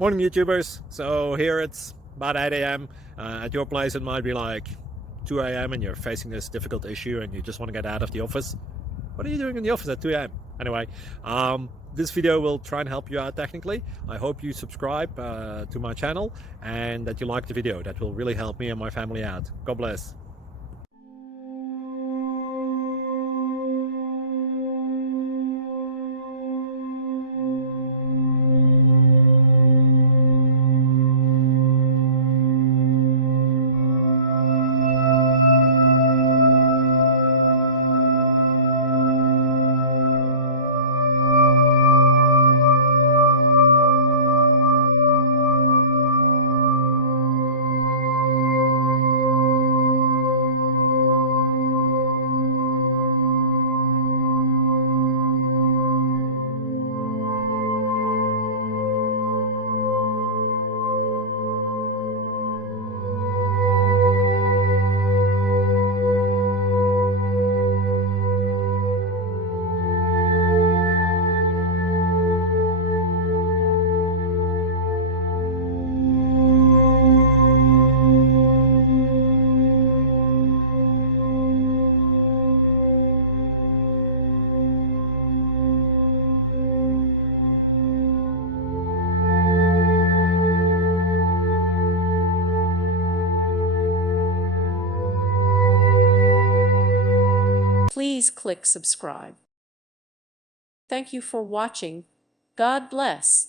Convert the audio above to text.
Morning, YouTubers. So here it's about 8 a.m. At your place, it might be like 2 a.m. and you're facing this difficult issue and you just want to get out of the office. What are you doing in the office at 2 a.m.? Anyway, this video will try and help you out technically. I hope you subscribe to my channel and that you like the video. That will really help me and my family out. God bless. Please click subscribe. Thank you for watching. God bless.